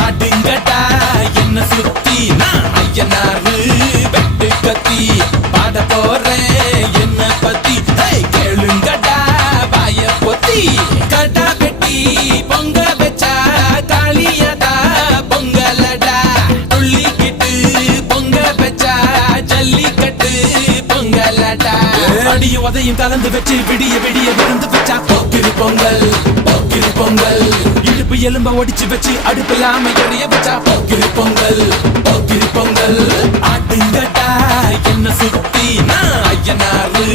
ஆடுங்கடா என்ன சுத்தி நான் ஐயனாரு வெட்டு கத்தி பாட போறேன் என்ன பத்தி கேளுங்கடா பாய பொத்தி கடா வெட்டி பொங்க வச்சா காளியதா பொங்கலடா துள்ளிக்கிட்டு பொங்க வச்சா ஜல்லிக்கட்டு பொங்கலடா அடியும் உதையும் கலந்து வச்சு விடிய விடிய விருந்து வச்சா போக்கிரி பொங்கல் போக்கிரி பொங்கல் இடுப்பு எலும்ப ஒடிச்சு வச்சு அடுப்பில்லாம எறிய வச்சா போக்கிரி பொங்கல் போக்கிரி பொங்கல் ஆட்டுங்கட்டா என்ன சுத்தி நான் ஐயனாரு